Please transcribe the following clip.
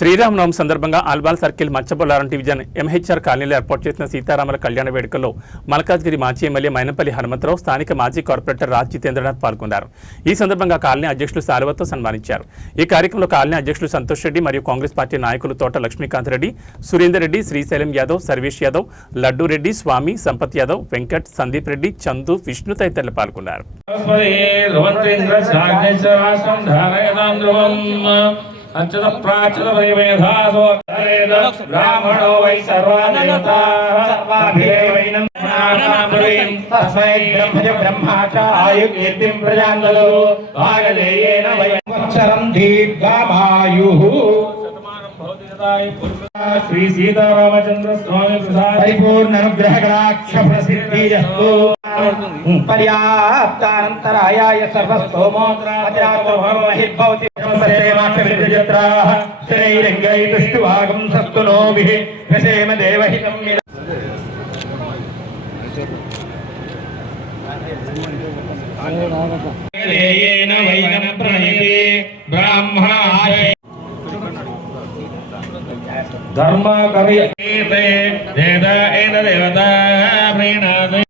శ్రీరామనవమి సందర్భంగా ఆల్బాల్ circle Machabollaram division MHR కాలనీలో ఏర్పాటు చేసిన సీతారాముల కళ్యాణ వేడుకల్లో మల్కాజ్గిరి మాజీ ఎమ్మెల్యే మైనంపల్లి హనుమంతరావు, స్థానిక మాజీ కార్పొరేటర్ రాజ్ జితేంద్రనాథ్ పాల్గొన్నారు. ఈ సందర్భంగా కాలనీ అధ్యక్షులు సాలువతో సన్మానించారు. ఈ కార్యక్రమంలో కాలనీ అధ్యక్షులు సంతోష్ రెడ్డి మరియు కాంగ్రెస్ పార్టీ నాయకులు తోట లక్ష్మీకాంత్ రెడ్డి, సురేందర్ రెడ్డి, శ్రీశైలం యాదవ్, సర్వేష్ యాదవ్, లడ్డూ రెడ్డి, స్వామి, సంపత్ యాదవ్, వెంకట్, సందీప్ రెడ్డి, చందు, విష్ణు తదితరులు పాల్గొన్నారు. अंचत प्राचत परिवेधासो ब्राह्मणो वै सर्वादेवताः सर्वाभिरेवैनं नानापुरीं तस्मै ब्रह्माचा आयुर्कीर्तिं प्रजान्दलो भागधेयेन वयं वत्सरं दीर्घमायुः श्री सीतारामचंद्र स्वामी प्रसाद परिपूर्ण अनुग्रह कटाक्ष प्रसिद्धिरस्तु पर्याप्तानन्तरायाय सर्वस्तोमो अत्रातो भवहिर्भवति ब्रह्मसेवाक्षविद्यत्राः शनैरङ्गै तुष्टुभागं सस्तु नोभिः व्यसेम देवहितं येन वैनं प्रणयते ब्राह्मणाय धर्म करियते देवता प्रेणादे